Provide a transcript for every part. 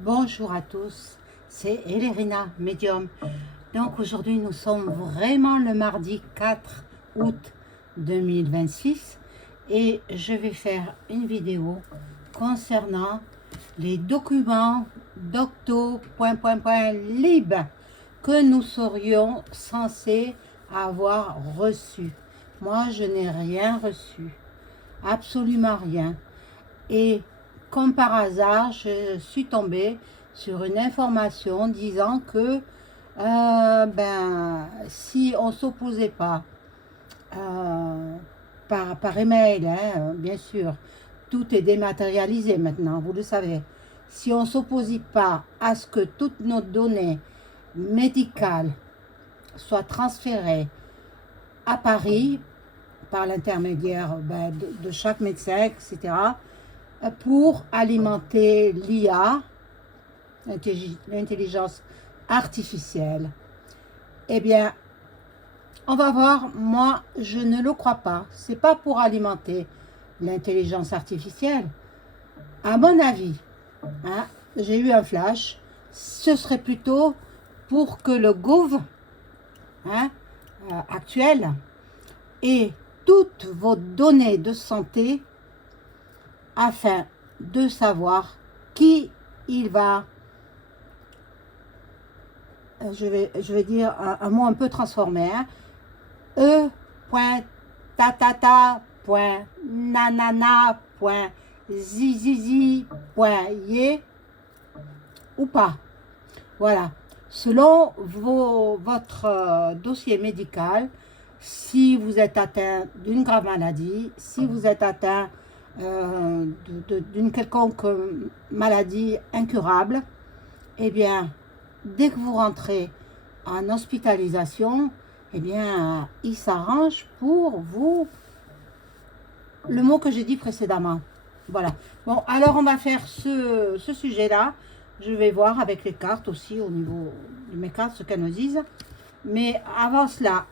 Bonjour à tous, c'est Elérina, médium. Donc aujourd'hui nous sommes vraiment le mardi 4 août 2026 et je vais faire une vidéo concernant les documents docto.lib que nous serions censés avoir reçus. Moi je n'ai rien reçu, absolument rien. Et comme par hasard, je suis tombée sur une information disant que si on ne s'opposait pas par email, hein, bien sûr, tout est dématérialisé maintenant, vous le savez. Si on ne s'opposait pas à ce que toutes nos données médicales soient transférées à Paris par l'intermédiaire de chaque médecin, etc., pour alimenter l'IA, l'intelligence artificielle. Eh bien, on va voir, moi, je ne le crois pas. C'est pas pour alimenter l'intelligence artificielle. À mon avis, hein, j'ai eu un flash, ce serait plutôt pour que le gouv actuel ait toutes vos données de santé afin de savoir qui il va, je vais dire un mot un peu transformé, hein, e.tatata.nanana.zizizi.ye ou pas. Voilà. Selon votre dossier médical, si vous êtes atteint d'une grave maladie, si vous êtes atteint d'une quelconque maladie incurable, eh bien, dès que vous rentrez en hospitalisation, eh bien, il s'arrange pour vous, le mot que j'ai dit précédemment. Voilà. Bon, alors on va faire ce sujet-là. Je vais voir avec les cartes aussi, au niveau de mes cartes, ce qu'elles nous disent. Mais avant cela,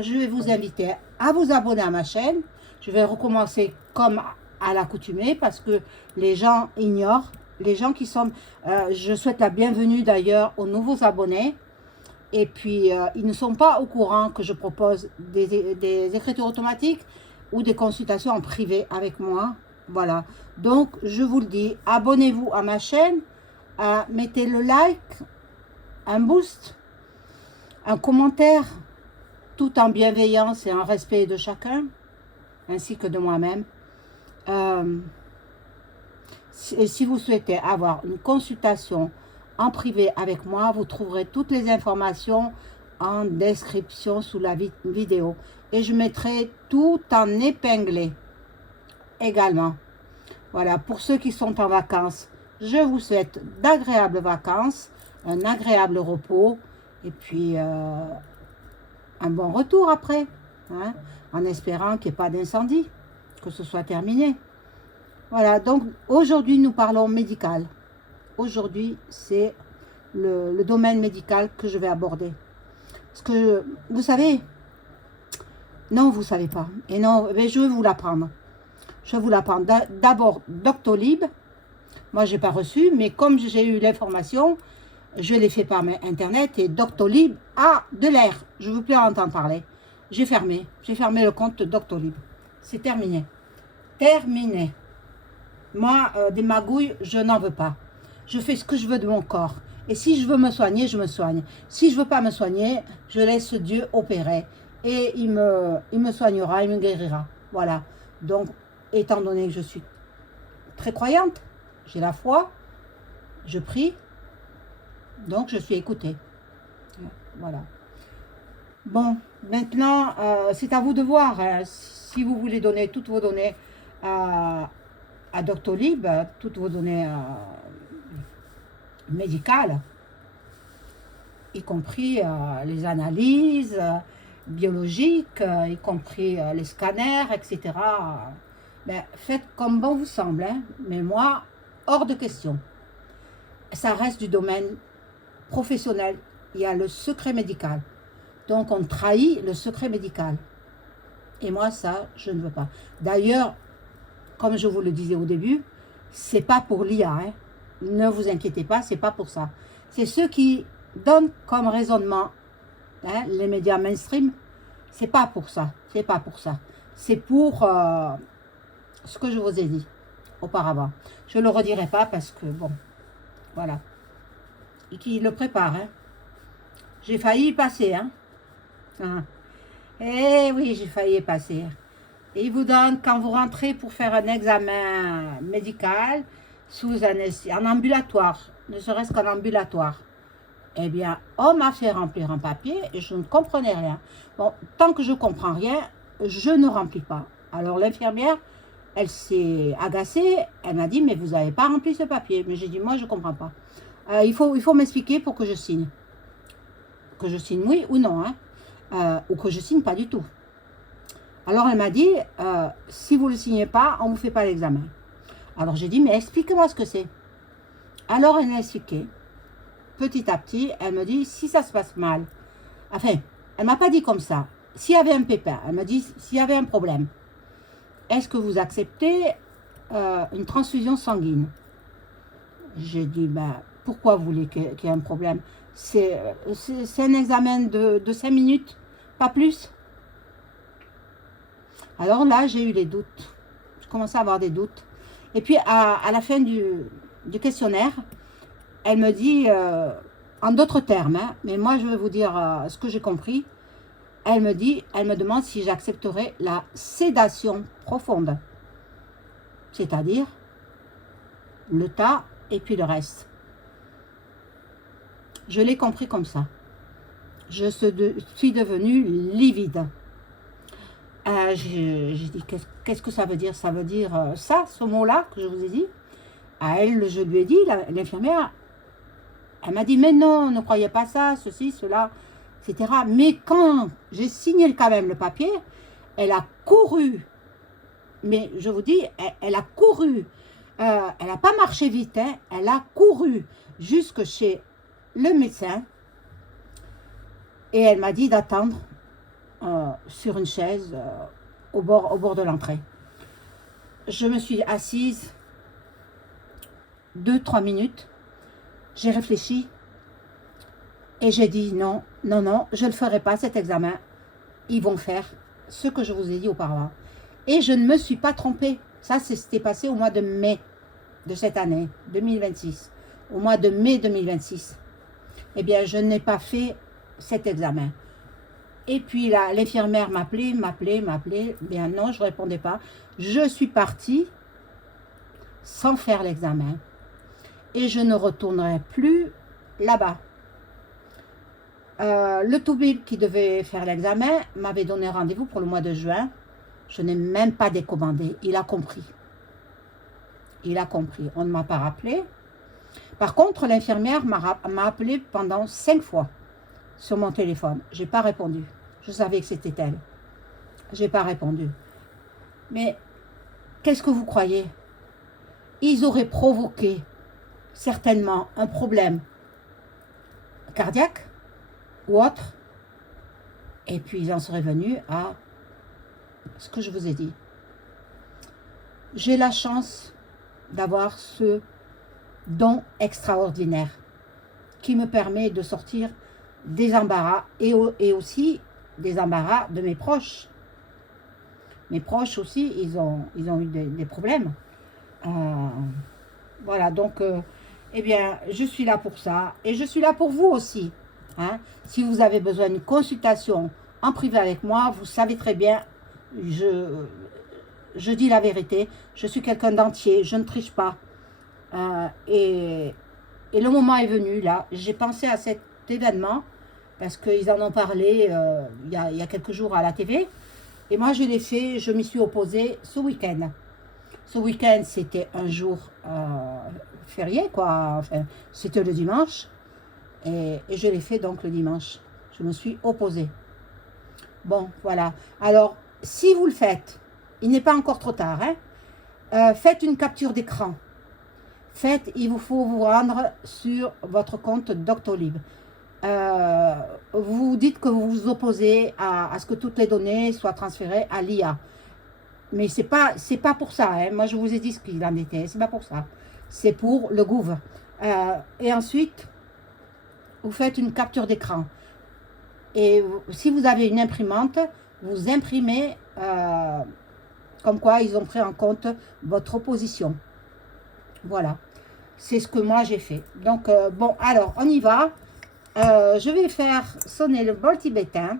je vais vous inviter à vous abonner à ma chaîne. Je vais recommencer comme à l'accoutumée parce que les gens ignorent, les gens qui sont... je souhaite la bienvenue d'ailleurs aux nouveaux abonnés. Et puis, ils ne sont pas au courant que je propose des écritures automatiques ou des consultations en privé avec moi. Voilà. Donc, je vous le dis, abonnez-vous à ma chaîne, mettez le like, un boost, un commentaire, tout en bienveillance et en respect de chacun, ainsi que de moi-même. Et si vous souhaitez avoir une consultation en privé avec moi, vous trouverez toutes les informations en description sous la vidéo. Et je mettrai tout en épinglé également. Voilà, pour ceux qui sont en vacances, je vous souhaite d'agréables vacances, un agréable repos et puis un bon retour après, hein, en espérant qu'il n'y ait pas d'incendie, que ce soit terminé. Voilà, donc aujourd'hui nous parlons médical. Aujourd'hui c'est le domaine médical que je vais aborder. Parce que vous savez, non vous ne savez pas, et non, mais je vais vous l'apprendre. Je vais vous l'apprendre. D'abord Doctolib, moi j'ai pas reçu, mais comme j'ai eu l'information, je l'ai fait par internet et Doctolib a de l'air. Je ne veux plus en entendre parler. J'ai fermé le compte Doctolib. C'est terminé. Terminé. Moi, des magouilles, je n'en veux pas. Je fais ce que je veux de mon corps. Et si je veux me soigner, je me soigne. Si je ne veux pas me soigner, je laisse Dieu opérer. Et il me soignera, il me guérira. Voilà. Donc, étant donné que je suis très croyante, j'ai la foi, je prie, donc je suis écoutée. Voilà. Bon, maintenant, c'est à vous de voir. Hein, si vous voulez donner toutes vos données à Doctolib, toutes vos données médicales, y compris les analyses biologiques, y compris les scanners, etc. Ben, faites comme bon vous semble, hein, mais moi, hors de question. Ça reste du domaine professionnel. Il y a le secret médical. Donc, on trahit le secret médical. Et moi, ça, je ne veux pas. D'ailleurs, comme je vous le disais au début, c'est pas pour l'IA. Hein. ne vous inquiétez pas, c'est pas pour ça. C'est ceux qui donnent comme raisonnement, hein, les médias mainstream, c'est pas pour ça, c'est pas pour ça. C'est pour ce que je vous ai dit auparavant. Je ne le redirai pas parce que, bon, voilà. Et qui le prépare, hein. J'ai failli y passer, hein. Ah. Eh oui, j'ai failli y passer. Et il vous donne, quand vous rentrez pour faire un examen médical, sous un ambulatoire, ne serait-ce qu'un ambulatoire, eh bien, on m'a fait remplir un papier et je ne comprenais rien. Bon, tant que je ne comprends rien, je ne remplis pas. Alors l'infirmière, elle s'est agacée, elle m'a dit, mais vous n'avez pas rempli ce papier. Mais j'ai dit, moi, je ne comprends pas. Il faut m'expliquer pour que je signe. Que je signe oui ou non, hein. Ou que je signe pas du tout. Alors elle m'a dit, si vous ne le signez pas, on ne vous fait pas l'examen. Alors j'ai dit, mais expliquez-moi ce que c'est. Alors elle m'a expliqué. Petit à petit, elle me dit, si ça se passe mal, enfin, elle ne m'a pas dit comme ça. S'il y avait un pépin, elle me dit, s'il y avait un problème, est-ce que vous acceptez une transfusion sanguine? J'ai dit, ben, pourquoi vous voulez qu'il y ait un problème? C'est un examen de 5 minutes, pas plus. Alors là, j'ai eu les doutes. Je commençais à avoir des doutes. Et puis, à la fin du questionnaire, elle me dit, en d'autres termes, hein, mais moi, je vais vous dire ce que j'ai compris. Elle me demande si j'accepterais la sédation profonde. C'est-à-dire le tas et puis le reste. Je l'ai compris comme ça. Je suis devenue livide. J'ai dit, qu'est-ce que ça veut dire? Ça veut dire ça, ce mot-là que je vous ai dit. À elle, je lui ai dit, l'infirmière, elle m'a dit, mais non, ne croyez pas ça, ceci, cela, etc. Mais quand j'ai signé quand même le papier, elle a couru. Mais je vous dis, elle a couru. Elle n'a pas marché vite, hein, elle a couru jusque chez le médecin. Et elle m'a dit d'attendre sur une chaise au bord de l'entrée. Je me suis assise 2-3 minutes. J'ai réfléchi et j'ai dit non, non, non, je ne ferai pas cet examen. Ils vont faire ce que je vous ai dit auparavant. Et je ne me suis pas trompée. Ça, c'était passé au mois de mai de cette année, 2026. Au mois de mai 2026. Eh bien, je n'ai pas fait cet examen. Et puis là, l'infirmière m'appelait. Bien non, je ne répondais pas. Je suis partie sans faire l'examen. Et je ne retournerai plus là-bas. Le Toubib qui devait faire l'examen m'avait donné rendez-vous pour le mois de juin. Je n'ai même pas décommandé. Il a compris. Il a compris. On ne m'a pas rappelé. Par contre, l'infirmière m'a appelé pendant 5 fois sur mon téléphone. Je n'ai pas répondu. Je savais que c'était elle. Je n'ai pas répondu. Mais qu'est-ce que vous croyez? Ils auraient provoqué certainement un problème cardiaque ou autre. Et puis ils en seraient venus à ce que je vous ai dit. J'ai la chance d'avoir ce don extraordinaire qui me permet de sortir des embarras et aussi des embarras de mes proches. Mes proches aussi, ils ont eu des problèmes. Voilà, donc, eh bien, je suis là pour ça. Et je suis là pour vous aussi. Hein. Si vous avez besoin d'une consultation en privé avec moi, vous savez très bien, je dis la vérité. Je suis quelqu'un d'entier, je ne triche pas. Et le moment est venu, là. J'ai pensé à cet événement parce qu'ils en ont parlé il y a quelques jours à la TV. Et moi, je l'ai fait, je m'y suis opposée ce week-end. Ce week-end, c'était un jour férié, quoi. Enfin, c'était le dimanche. Et je l'ai fait donc le dimanche. Je me suis opposée. Bon, voilà. Alors, si vous le faites, il n'est pas encore trop tard. Hein, faites une capture d'écran. Il vous faut vous rendre sur votre compte Doctolib. Vous dites que vous vous opposez à ce que toutes les données soient transférées à l'IA. Mais c'est pas pour ça. Hein. Moi, je vous ai dit ce qu'il en était. C'est pas pour ça. c'est pour le gouv. Et ensuite, vous faites une capture d'écran. Et si vous avez une imprimante, vous imprimez comme quoi ils ont pris en compte votre opposition. Voilà, c'est ce que moi j'ai fait. Donc, bon, alors, on y va. Je vais faire sonner le bol tibétain.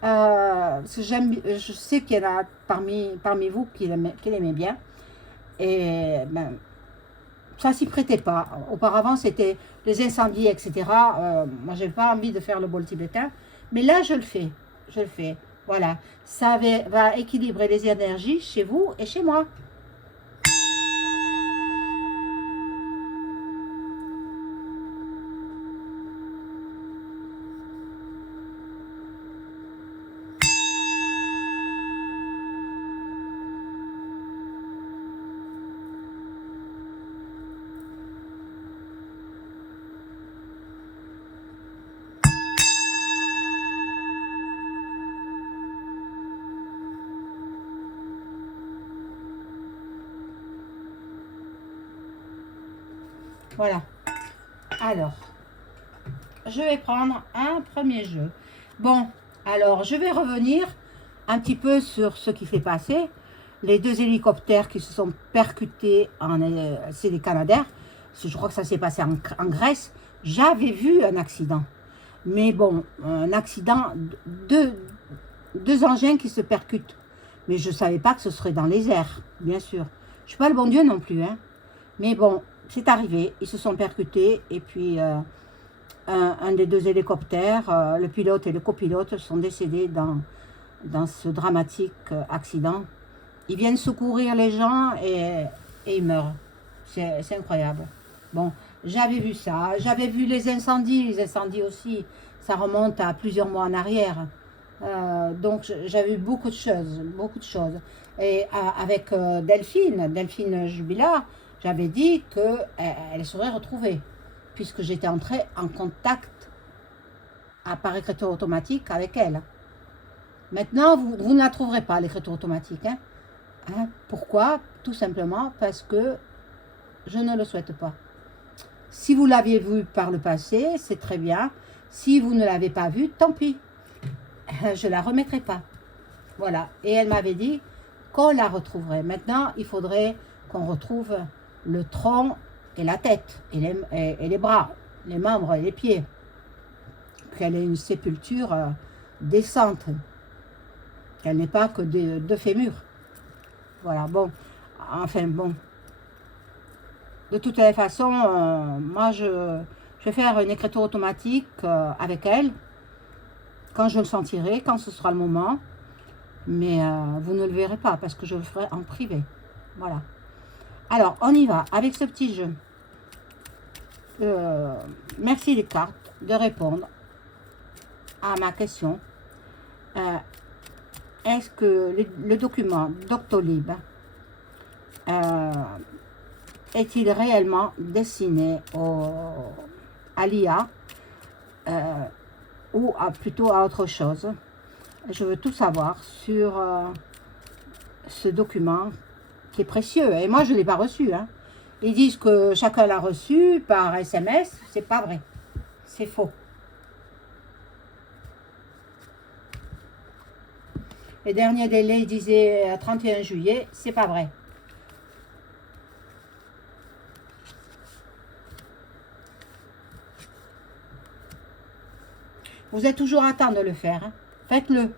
Parce que je sais qu'il y en a parmi vous qui l'aimaient bien. Et ben, ça s'y prêtait pas. Auparavant, c'était les incendies, etc. Moi, j'ai pas envie de faire le bol tibétain. Mais là, je le fais. Je le fais. Voilà. Ça va équilibrer les énergies chez vous et chez moi. Voilà. Alors, je vais prendre un premier jeu. Bon, alors, je vais revenir un petit peu sur ce qui s'est passé. Les deux hélicoptères qui se sont percutés, c'est des Canadair. Je crois que ça s'est passé en Grèce. J'avais vu un accident. Mais bon, un accident, deux engins qui se percutent. Mais je ne savais pas que ce serait dans les airs, bien sûr. Je ne suis pas le bon Dieu non plus, hein. Mais bon, c'est arrivé. Ils se sont percutés. Et puis, un des deux hélicoptères, le pilote et le copilote, sont décédés dans ce dramatique accident. Ils viennent secourir les gens et ils meurent. C'est incroyable. Bon, j'avais vu ça. J'avais vu les incendies aussi. Ça remonte à plusieurs mois en arrière. Donc, j'avais vu beaucoup de choses. Beaucoup de choses. Et avec Delphine Jubilard, j'avais dit qu'elle serait retrouvée. Puisque j'étais entrée en contact par écriture automatique avec elle. Maintenant, vous ne la trouverez pas, l'écriture automatique. Hein? Pourquoi? Tout simplement parce que je ne le souhaite pas. Si vous l'aviez vu par le passé, c'est très bien. Si vous ne l'avez pas vu, tant pis. Je ne la remettrai pas. Voilà. Et elle m'avait dit qu'on la retrouverait. Maintenant, il faudrait qu'on retrouve le tronc et la tête, et les bras, les membres et les pieds. Qu'elle ait une sépulture décente. Qu'elle n'ait pas que deux fémurs. Voilà, bon. Enfin, bon. De toutes les façons, moi, je vais faire une écriture automatique avec elle. Quand je le sentirai, quand ce sera le moment. Mais vous ne le verrez pas parce que je le ferai en privé. Voilà. Alors, on y va avec ce petit jeu. Merci les cartes de répondre à ma question. Est-ce que le document Doctolib est-il réellement destiné à l'IA ou plutôt à autre chose? Je veux tout savoir sur ce document qui est précieux. Et moi, je ne l'ai pas reçu. Hein. Ils disent que chacun l'a reçu par SMS. C'est pas vrai. C'est faux. Les derniers délais, ils disaient 31 juillet. C'est pas vrai. Vous êtes toujours à temps de le faire. Hein. Faites-le.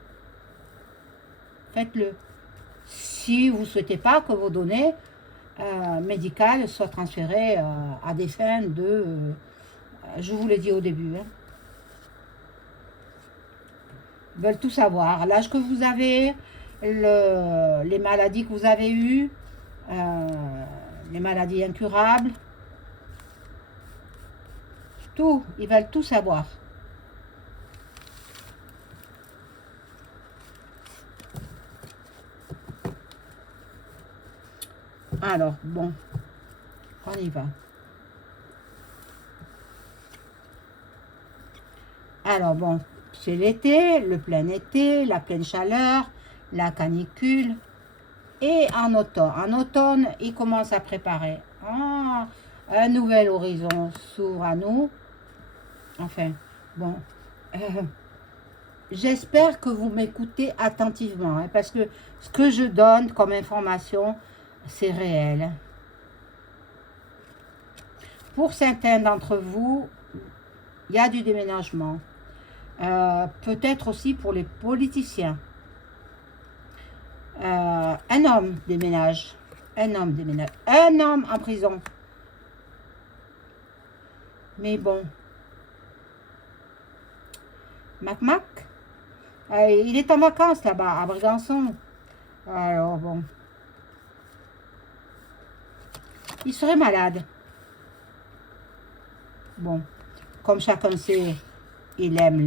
Faites-le. Si vous ne souhaitez pas que vos données médicales soient transférées à des fins de... je vous l'ai dit au début. Hein. Ils veulent tout savoir. L'âge que vous avez, les maladies que vous avez eues, les maladies incurables. Tout. Ils veulent tout savoir. Alors, bon, on y va. Alors, bon, c'est l'été, le plein été, la pleine chaleur, la canicule. Et en automne, il commence à préparer. Ah, un nouvel horizon s'ouvre à nous. Enfin, bon. Euh, J'espère que vous m'écoutez attentivement, hein, parce que ce que je donne comme information, c'est réel. Pour certains d'entre vous, il y a du déménagement. Peut-être aussi pour les politiciens. Un homme déménage. Un homme déménage. Un homme en prison. Mais bon. Mac, il est en vacances là-bas, à Brégançon. Alors bon. Il serait malade. Bon. Comme chacun sait, il aime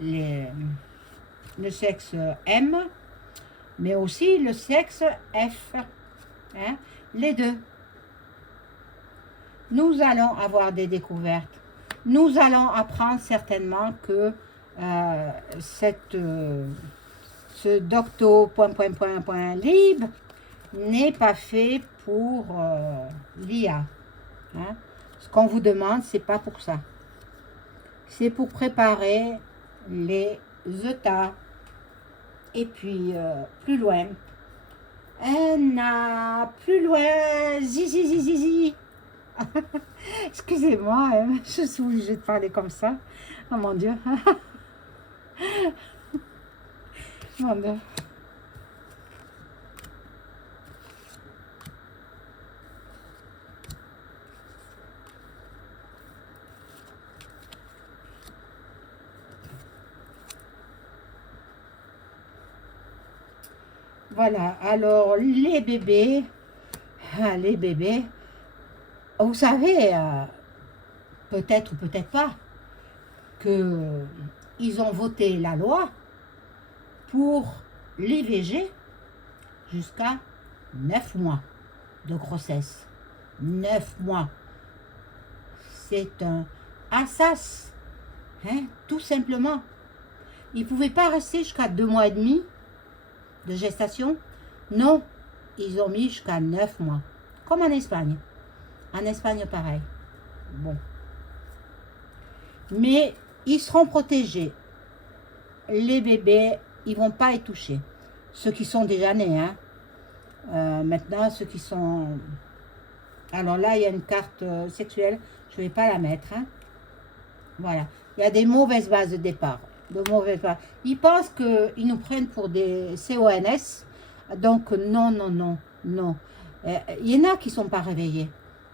le sexe M, mais aussi le sexe F. Hein? Les deux. Nous allons avoir des découvertes. Nous allons apprendre certainement que ce docto libre n'est pas fait pour l'IA. Hein? Ce qu'on vous demande, c'est pas pour ça. C'est pour préparer les États. Et puis, plus loin. Plus loin. Zizi, zizi, zizi. Excusez-moi, hein, je suis obligée de parler comme ça. Oh mon Dieu. Mon Dieu. Voilà, alors les bébés, vous savez, peut-être ou peut-être pas, que ils ont voté la loi pour l'IVG jusqu'à 9 mois de grossesse. 9 mois. C'est un assas, hein, tout simplement. Ils ne pouvaient pas rester jusqu'à 2 mois et demi de gestation. Non, ils ont mis jusqu'à 9 mois. Comme en Espagne. En Espagne, pareil. Bon. Mais ils seront protégés. Les bébés, ils ne vont pas être touchés. Ceux qui sont déjà nés, hein. Maintenant, ceux qui sont... Alors là, il y a une carte sexuelle. Je ne vais pas la mettre. Hein. Voilà. Il y a des mauvaises bases de départ. De mauvaises bases. Ils pensent qu'ils nous prennent pour des CONS. Donc, non, non, non, non. Il y en a qui ne sont pas réveillés.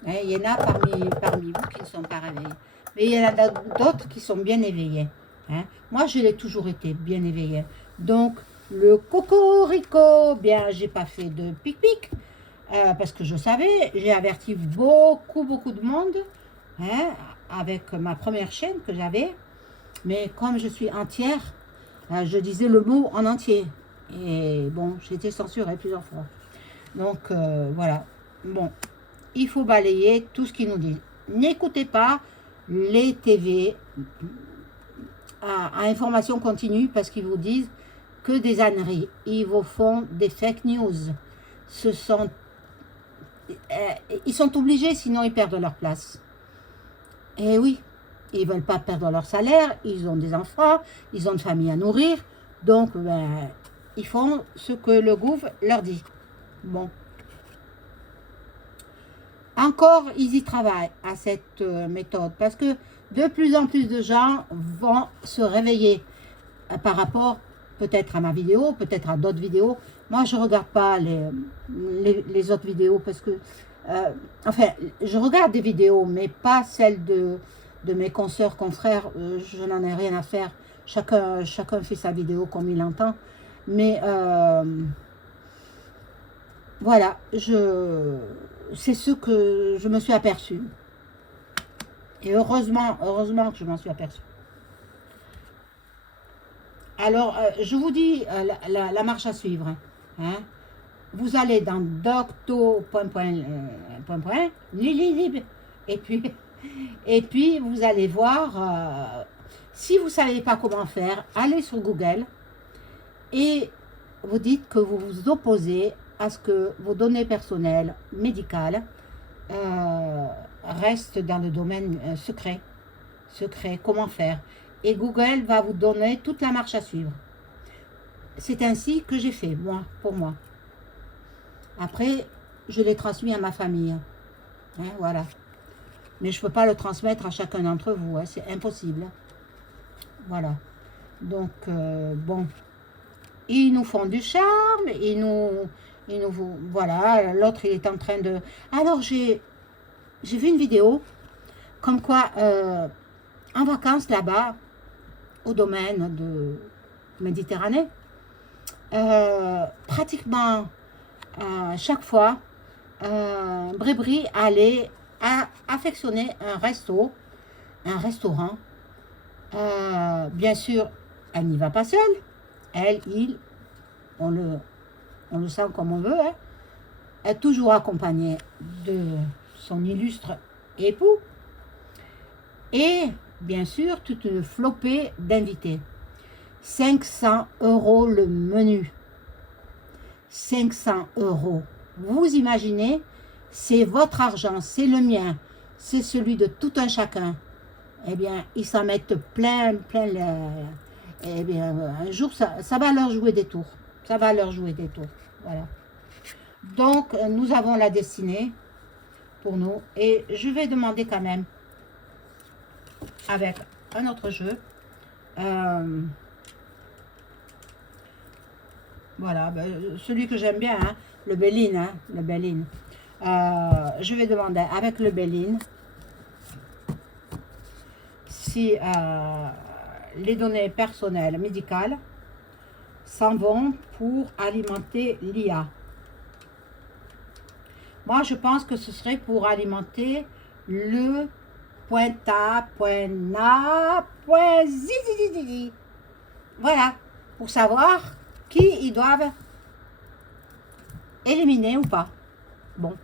Hein. Il y en a parmi vous qui ne sont pas réveillés. Mais il y en a d'autres qui sont bien éveillés. Hein. Moi, je l'ai toujours été, bien éveillée. Donc, le cocorico, bien, j'ai pas fait de pic-pic. Parce que je savais, j'ai averti beaucoup de monde, hein, avec ma première chaîne que j'avais. Mais comme je suis entière, je disais le mot en entier. Et bon, j'ai été censurée plusieurs fois. Donc, voilà. Bon, il faut balayer tout ce qu'ils nous disent. N'écoutez pas les TV à information continue parce qu'ils vous disent que des âneries. Ils vous font des fake news. Ils sont obligés, sinon ils perdent leur place. Et oui, ils ne veulent pas perdre leur salaire, ils ont des enfants, ils ont une famille à nourrir, donc ben, ils font ce que le gouvernement leur dit. Bon. Encore, ils y travaillent à cette méthode, parce que de plus en plus de gens vont se réveiller par rapport peut-être à ma vidéo, peut-être à d'autres vidéos. Moi, je ne regarde pas les autres vidéos parce que, enfin, je regarde des vidéos, mais pas celles de mes consoeurs, confrères. Je n'en ai rien à faire. Chacun fait sa vidéo comme il entend. Mais voilà, c'est ce que je me suis aperçue. Et heureusement que je m'en suis aperçue. Alors, je vous dis la marche à suivre. Hein. Vous allez dans docto. Et puis vous allez voir, si vous ne savez pas comment faire, allez sur Google et vous dites que vous vous opposez à ce que vos données personnelles médicales restent dans le domaine secret. Secret, comment faire. Et Google va vous donner toute la marche à suivre. C'est ainsi que j'ai fait, moi, pour moi. Après, je l'ai transmis à ma famille. Hein, voilà. Mais je ne peux pas le transmettre à chacun d'entre vous. Hein, c'est impossible. Voilà. Donc, bon. Ils nous font du charme. Voilà. L'autre, il est en train de... Alors, j'ai vu une vidéo comme quoi, en vacances là-bas, au domaine de Méditerranée, pratiquement chaque fois, Brébri allait affectionner un restaurant. Bien sûr, elle n'y va pas seule. Elle, il, on le sent comme on veut, hein, est toujours accompagnée de son illustre époux. Et, bien sûr, toute une flopée d'invités. 500 € le menu. 500 €. Vous imaginez, c'est votre argent, c'est le mien, c'est celui de tout un chacun. Eh bien, ils s'en mettent plein. Eh bien, un jour, ça va leur jouer des tours. Ça va leur jouer des tours. Voilà. Donc, nous avons la destinée pour nous. Et je vais demander quand même, avec un autre jeu, voilà, celui que j'aime bien, hein, le Béline, hein, le Béline. Je vais demander avec le Béline si les données personnelles médicales s'en vont pour alimenter l'IA. Moi, je pense que ce serait pour alimenter le .ta, .na, .zizizizi. Voilà, pour savoir qui ils doivent éliminer ou pas. Bon,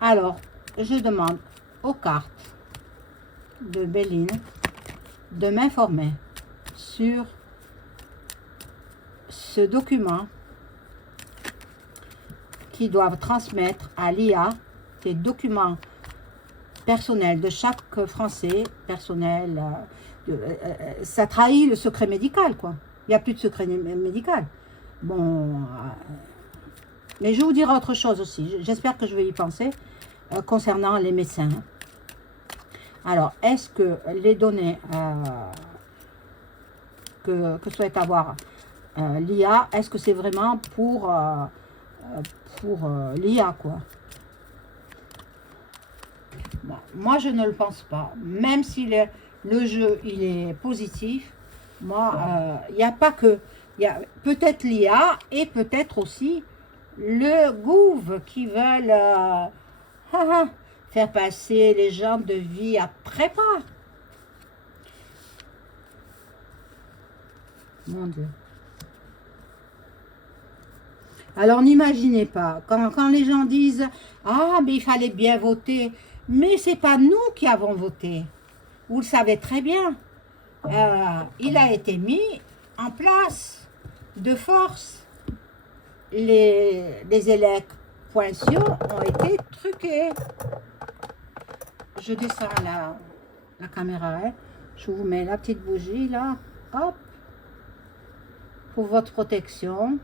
alors, je demande aux cartes de Béline de m'informer sur ce document qu'ils doivent transmettre à l'IA, des documents personnels de chaque Français, personnel, ça trahit le secret médical, quoi. Il n'y a plus de secret médical. Bon, mais je vous dirai autre chose aussi. J'espère que je vais y penser concernant les médecins. Alors, est-ce que les données que souhaite avoir l'IA, est-ce que c'est vraiment pour l'IA, quoi? Bon, moi, je ne le pense pas. Même si le jeu, il est positif, moi, il n'y a pas que... Il y a peut-être l'IA et peut-être aussi le gouv qui veulent faire passer les gens de vie après pas. Mon Dieu. Alors n'imaginez pas, quand les gens disent « Ah, mais il fallait bien voter », mais c'est pas nous qui avons voté. Vous le savez très bien. Il a été mis en place de force. Les élections ont été truquées. Je descends la caméra. Hein. Je vous mets la petite bougie là. Hop. Pour votre protection.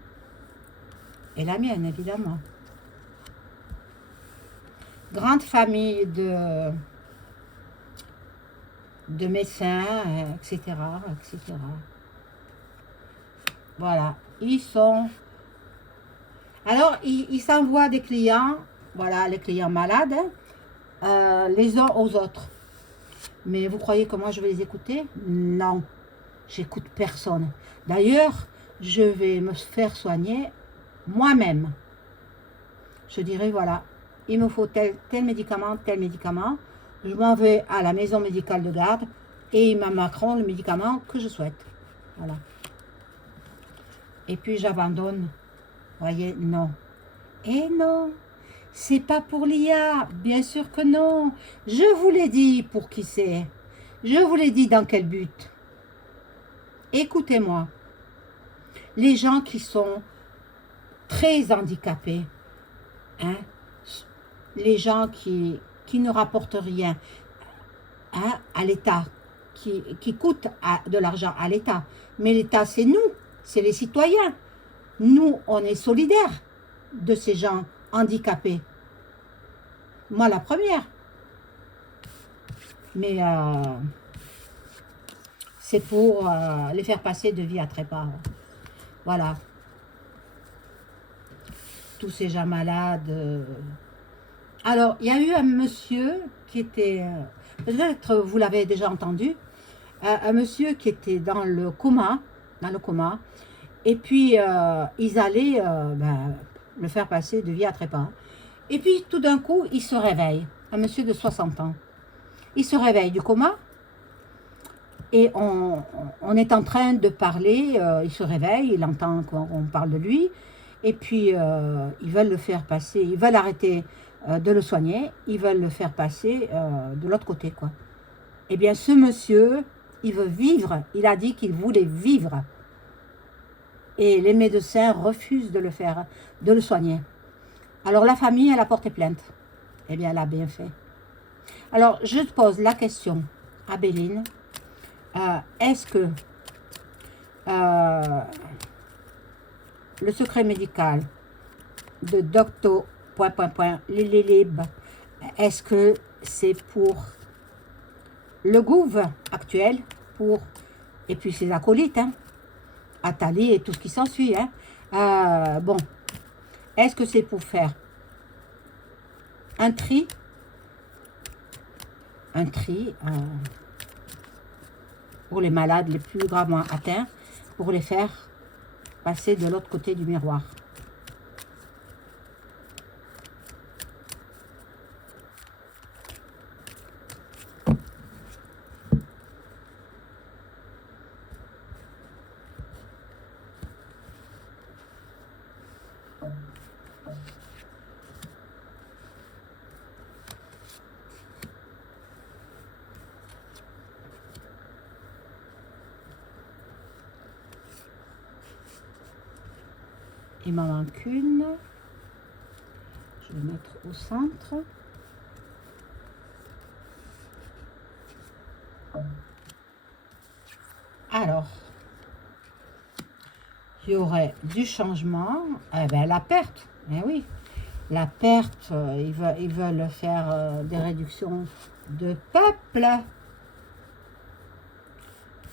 Et la mienne, évidemment. Grande famille de médecins, etc., etc. Voilà. Ils sont... Alors, ils s'envoient des clients, voilà, les clients malades, les uns aux autres. Mais vous croyez que moi, je vais les écouter? Non. J'écoute personne. D'ailleurs, je vais me faire soigner moi-même. Je dirais, voilà, il me faut tel médicament, tel médicament. Je m'en vais à la maison médicale de garde et ils m'amarqueront le médicament que je souhaite. Voilà. Et puis j'abandonne. Voyez, non. Et non, c'est pas pour l'IA. Bien sûr que non. Je vous l'ai dit pour qui c'est. Je vous l'ai dit dans quel but. Écoutez-moi. Les gens qui sont très handicapés, hein, les gens qui ne rapportent rien, hein, à l'État, qui coûtent de l'argent à l'État. Mais l'État, c'est nous, c'est les citoyens. Nous, on est solidaires de ces gens handicapés. Moi, la première. Mais c'est pour les faire passer de vie à trépas. Voilà. Tous ces gens malades. Alors, il y a eu un monsieur qui était, peut-être vous l'avez déjà entendu, un monsieur qui était dans le coma, et puis ils allaient le faire passer de vie à trépas. Et puis tout d'un coup, il se réveille, un monsieur de 60 ans. Il se réveille du coma, et on est en train de parler, il se réveille, il entend qu'on parle de lui, et puis ils veulent le faire passer, ils veulent arrêter de le soigner, ils veulent le faire passer de l'autre côté, quoi. Eh bien, ce monsieur, il veut vivre, il a dit qu'il voulait vivre. Et les médecins refusent de le soigner. Alors la famille, elle a porté plainte. Eh bien, elle a bien fait. Alors, je te pose la question à Béline. Est-ce que le secret médical de Docto... Lililib, est-ce que c'est pour le gouv actuel, et puis ses acolytes, hein, Attali et tout ce qui s'ensuit, hein. Bon, est-ce que c'est pour faire un tri pour les malades les plus gravement atteints, pour les faire passer de l'autre côté du miroir? Il m'en manque une. Je vais mettre au centre. Alors, il y aurait du changement. Eh bien, la perte. Eh oui, la perte, ils veulent faire des réductions de peuple.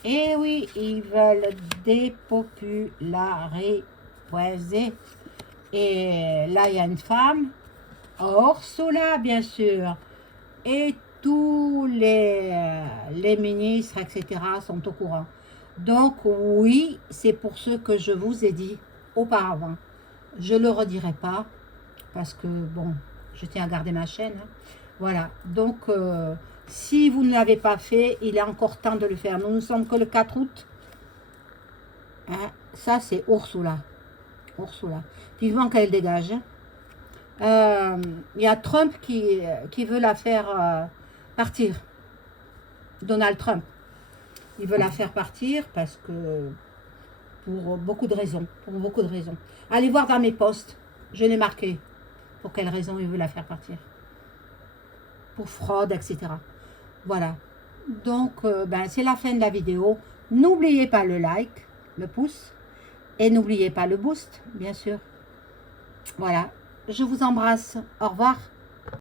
Et oui, ils veulent dépopulariser. Et là, il y a une femme, Ursula, bien sûr, et tous les ministres, etc., sont au courant. Donc, oui, c'est pour ce que je vous ai dit auparavant. Je ne le redirai pas, parce que, bon, je tiens à garder ma chaîne. Hein. Voilà, donc, si vous ne l'avez pas fait, il est encore temps de le faire. Nous ne sommes que le 4 août. Hein, ça, c'est Ursula. Ursula. Vivement qu'elle dégage. Il y a Trump qui veut la faire partir. Donald Trump. Il veut la faire partir parce que pour beaucoup de raisons. Allez voir dans mes posts. Je l'ai marqué. Pour quelle raison il veut la faire partir. Pour fraude, etc. Voilà. Donc, c'est la fin de la vidéo. N'oubliez pas le like, le pouce. Et n'oubliez pas le boost, bien sûr. Voilà. Je vous embrasse. Au revoir.